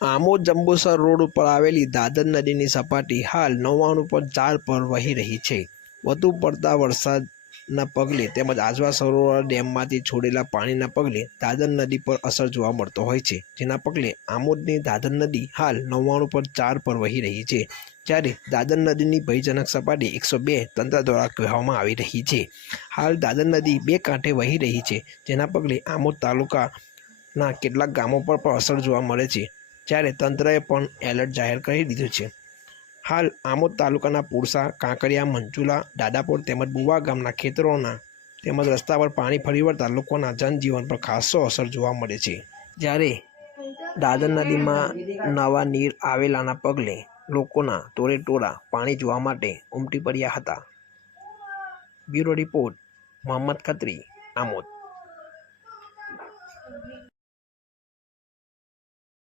Amod Jambusar road ઉપર આવેલી દાદર નદીની સપાટી હાલ નવ્વાણું પર ચાર પર વહી રહી છે. વધુ પડતા વરસાદના પગલે તેમજ આજવા સરોવર ડેમમાંથી છોડેલા પાણીના પગલે દાદર નદી પર અસર જોવા મળતો હોય છે, જેના પગલે આમોદની દાદર નદી હાલ નવ્વાણું પર ચાર પર વહી રહી છે, જ્યારે દાદર નદીની ભયજનક સપાટી એકસો બે તંત્ર દ્વારા કહેવામાં આવી રહી છે. હાલ દાદર નદી બે કાંઠે વહી રહી છે, જેના પગલે આમોદ તાલુકાના કેટલાક ગામો પર પણ અસર જોવા મળે છે. જ્યારે તંત્રએ પણ એલર્ટ જાહેર કરી દીધું છે. હાલ આમોદ તાલુકાના પુરસા, કાંકરિયા મંચુલા દાદાપુર તેમજ બુવા ગામના ખેતરોના તેમજ રસ્તા પર પાણી ફરી વળતા લોકોના જનજીવન પર ખાસો અસર જોવા મળે છે. જ્યારે દાદર નદીમાં નવા નીર આવેલાના પગલે લોકોના ટોળે ટોળા પાણી જોવા માટે ઉમટી પડ્યા હતા. Bureau report, Mohammad Khatri, Amod.